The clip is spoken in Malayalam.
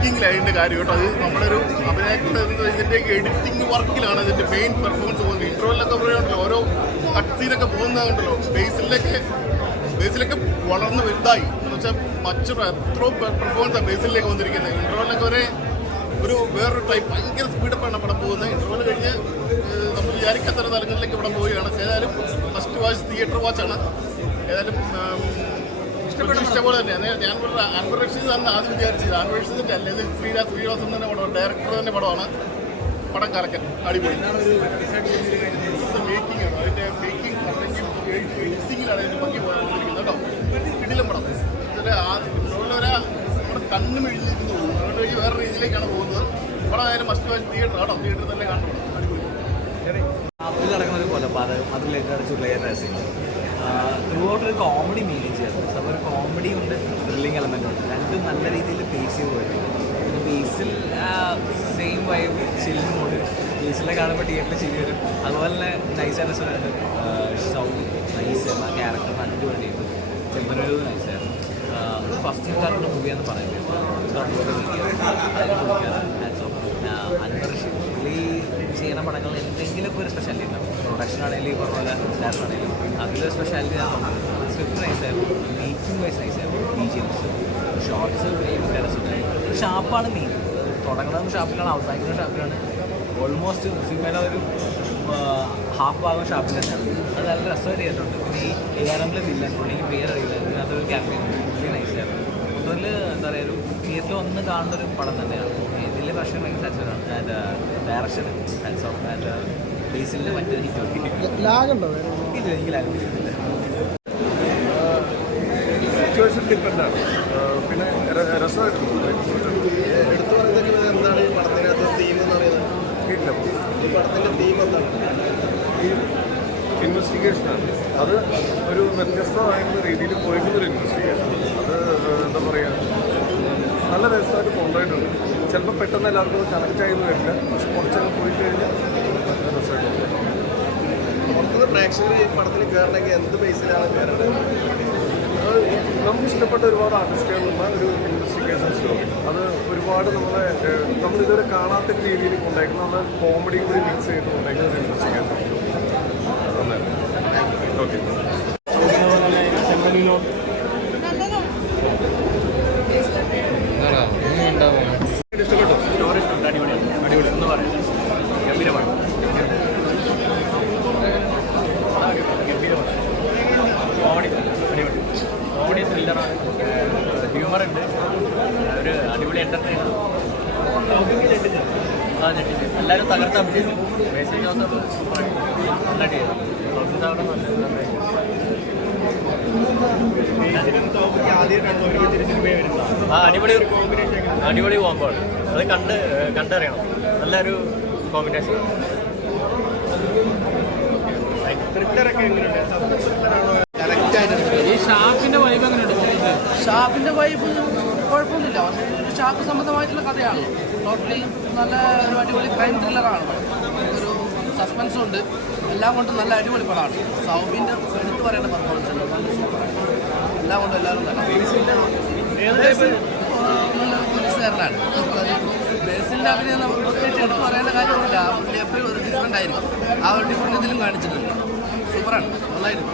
മേക്കിങ്ങിലായതിൻ്റെ കാര്യം കേട്ടോ. അത് നമ്മളൊരു അഭിനയത്തിൻ്റെ ഇതിൻ്റെയൊക്കെ എഡിറ്റിംഗ് വർക്കിലാണ് ഇതിൻ്റെ മെയിൻ പെർഫോമൻസ് പോകുന്നത്. ഇൻ്റർവെല്ലൊക്കെ പറയുന്നുണ്ടല്ലോ, ഓരോ കട്ട് സീനൊക്കെ പോകുന്നതുണ്ടല്ലോ, ബേസിലൊക്കെ വളർന്ന് വലുതായി എന്ന് വെച്ചാൽ എത്രയോ പെർഫോമൻസാണ് ബേസിലേക്ക് വന്നിരിക്കുന്നത്. ഇൻ്റർവെല്ലൊക്കെ വേറൊരു ടൈപ്പ് ഭയങ്കര സ്പീഡപ്പാണ് പടം പോകുന്നത്. ഇൻ്റർവെൽ കഴിഞ്ഞ് നമ്മൾ വിചാരിക്കാത്ത തലങ്ങളിലേക്ക് ഇവിടെ പോവുകയാണ്. ഏതായാലും ഫസ്റ്റ് വാച്ച് തിയേറ്റർ വാച്ചാണ്. ഏതായാലും ഇഷ്ടപോലെ തന്നെ. ഞാൻ പറഞ്ഞ അൻവർ റഷീദ് തന്നെ ആദ്യം വിചാരിച്ചത്. അൻവർ റഷീദിൻ്റെ അല്ലെങ്കിൽ ശ്രീനിവാസൻ തന്നെ പടമാണ്, ഡയറക്ടർ തന്നെ പടമാണ്. പടം കറക്കൻ അടിപൊളി മേക്കിംഗ് ആണ്. അതിൻ്റെ മേക്കിംഗ് എഡിറ്റിങ്ങിലാണ് അതിൻ്റെ ഭംഗി പോയിരിക്കുന്നത് കേട്ടോ. കിടിലം പടം. ഇതിൻ്റെ നമ്മുടെ കണ്ണ് മെഴുതിയിരിക്കുന്നു. അതുകൊണ്ട് വേറെ രീതിയിലേക്കാണ് പോകുന്നത്. പടം ആയാലും മസ്റ്റ് വാച്ച് തിയേറ്റർ കേട്ടോ. തിയേറ്ററിൽ തന്നെ കാണണം. അടിപൊളി നടക്കുന്ന ഒരു കൊലപാതകം, അത് റിലേറ്റഡ് ആയിട്ടുള്ള ത്രൂ ഔട്ട് ഒരു കോമഡി മെയിൻ ചെയ്യുന്നത്. അപ്പോൾ ഒരു കോമഡി ഉണ്ട്, ത്രില്ലിംഗ് എലമെൻ്റ് ഉണ്ട്. രണ്ടും നല്ല രീതിയിൽ ഫേസ് ചെയ്ത് വരും. പിന്നെ ബേസിൽ സെയിം വൈബ് ചില്ല് മോഡ് ബേസിലെ കാണുമ്പോൾ തിയേറ്ററിൽ ചിരി വരും. അതുപോലെ തന്നെ നൈസായിട്ട് സൗണ്ട് നൈസ് ആ ക്യാരക്ടറിന് അഞ്ചു വേണ്ടിയിട്ട് ചെമ്പനൊരു നൈസായിരുന്നു. ഫസ്റ്റ് കാണുന്ന മൂവിയാണെന്ന് പറയുന്നത്. അൻവർ റഷീദ് പുള്ളി ചെയ്യുന്ന പടങ്ങളിൽ എന്തെങ്കിലുമൊക്കെ ഒരു സ്പെഷ്യാലിറ്റി ഉണ്ടാവും. പ്രൊഡക്ഷൻ ആണെങ്കിലും ഈ പറഞ്ഞ പോലെ ഡയറക്ടർ ആണെങ്കിലും അതിലൊരു സ്പെഷ്യാലിറ്റി സ്ക്രിപ്റ്റ് നൈസായിരുന്നു, മേക്കിംഗ് വൈസ് നൈസായിരുന്നു, BGMs ഷോർട്സ് ഫ്രെയിം രസമുണ്ടായിരുന്നു. ഒരു ഷാപ്പാണ് മെയിൻ. തുടങ്ങുന്നത് ഷാപ്പിലാണ്, അവസാനിക്കുന്ന ഷാപ്പിലാണ്. ഓൾമോസ്റ്റ് സിനിമയിലെ ഒരു ഹാഫ് ഭാഗം ഷാപ്പിൽ തന്നെയാണ്. അത് നല്ല രസമായിട്ട് ചെയ്തിട്ടുണ്ട്. പിന്നെ ഈ ARMൽ വില്ലൻ പുള്ളിക്ക് പേരറിയില്ല, പിന്നെ അതൊരു ക്യാമ്പയിൻ പുള്ളി നൈസായിരുന്നു. മൊത്തത്തിൽ എന്താ പറയുക, ഒരു തിയേറ്ററിൽ ഒന്ന് കാണുന്നൊരു പടം തന്നെയാണ്. ഇതിലെ പക്ഷേ ഭയങ്കര satisfied and direction hands off and ബേസിലിൻ്റെ മറ്റൊരു ഹിറ്റ് ഇല്ല. എനിക്ക് ലാഗ് ചെയ്യുന്നില്ല. സിറ്റുവേഷൻ ഡിപ്പെൻഡാണ്. പിന്നെ രസമായിട്ടുണ്ട്. എടുത്തു പറയുന്നത് എന്താണ് ഈ പടത്തിനകത്ത് തീം എന്ന് പറയുന്നത്? ഇല്ല, ഈ പടത്തിൻ്റെ തീം എന്താണ്? ഈ ഇൻവെസ്റ്റിഗേഷനാണ്. അത് ഒരു വ്യത്യസ്തമായിട്ടുള്ള രീതിയിൽ പോയിട്ടുള്ളൊരു ഇൻവെസ്റ്റിഗേഷൻ. അത് എന്താ പറയുക, നല്ല രസമായിട്ട് കൊണ്ടുപോയിട്ടുണ്ട്. ചിലപ്പോൾ പെട്ടെന്ന് എല്ലാവർക്കും കണക്റ്റ് ആയെന്ന് വരില്ല, പക്ഷെ കുറച്ചൊക്കെ പോയി കഴിഞ്ഞാൽ രസമായിട്ട് പുറത്തുനിന്ന് പ്രേക്ഷകർ ഈ പടത്തിൽ കയറണമെങ്കിൽ എന്ത് ബേസിലാണ് കയറേണ്ടത്? നമുക്ക് ഇഷ്ടപ്പെട്ട ഒരുപാട് ആർട്ടിസ്റ്റുകളുള്ള ഒരു ഇൻവെസ്റ്റിഗേഷൻ സ്റ്റോറി. അത് ഒരുപാട് നമ്മളിതുവരെ കാണാത്ത രീതിയിൽ കൊണ്ടുപോയിരിക്കുന്ന നമ്മൾ കോമഡിയും കൂടി മിക്സ് ചെയ്ത് കൊണ്ടുപോയിരിക്കുന്ന ഒരു ഇൻവെസ്റ്റിഗേഷൻ സ്റ്റോറി. ഓക്കെ. ഇഷ്ടപ്പെട്ടു. സ്റ്റോറി ഇഷ്ടപ്പെട്ടു. അടിപൊളി എന്ന് പറയുന്നത് ഗംഭീരമാണ്. കോമഡി ത്രില്ലറാണ്, ഹ്യൂമറുണ്ട്, ഒരു അടിപൊളി എൻ്റർടൈനർ. ഞെട്ടിച്ച് എല്ലാവരും തകർത്ത് അഭിനയിച്ചു. ബേസിൽ ജോസഫ് സൂപ്പറായിട്ട് നന്നായിട്ട് ചെയ്തു. അടിപൊളി കോമ്പാണ്. അത് കണ്ടറിയണം. നല്ലൊരു കോമ്പിനേഷൻ. ഈ ഷാപ്പിന്റെ വൈബ് എങ്ങനെയുണ്ട്? ഷാപ്പിന്റെ വൈബ് കുഴപ്പമൊന്നുമില്ല. പക്ഷേ ഒരു ഷാപ്പ് സംബന്ധമായിട്ടുള്ള കഥയാണ്. ടോട്ടലി നല്ല ഒരു അടിപൊളി ക്രൈം ത്രില്ലറാണ്. ഒരു സസ്പെൻസും ഉണ്ട്. എല്ലാം കൊണ്ടും നല്ല അടിപൊളി പടമാണ്. സൗബിൻ്റെ എടുത്തു പറയേണ്ട പെർഫോമൻസ് ഉണ്ട്. നല്ല സൂപ്പറാണ്. എല്ലാം കൊണ്ടും എല്ലാവരും തന്നെ. പോലീസുകാരനാണ്. ബേസിലിൻ്റെ അഭിനയം നമുക്ക് പ്രത്യേകിച്ച് എടുത്തു പറയേണ്ട കാര്യമൊന്നുമില്ല. എപ്പോഴും ഒരു ഡിഫറെൻ്റ് ആയിരിക്കും. ആ ഒരു ഡിഫറെൻ്റ് ഇതിലും കാണിച്ചിട്ടുണ്ട്. സൂപ്പറാണ്. നന്നായിരുന്നു.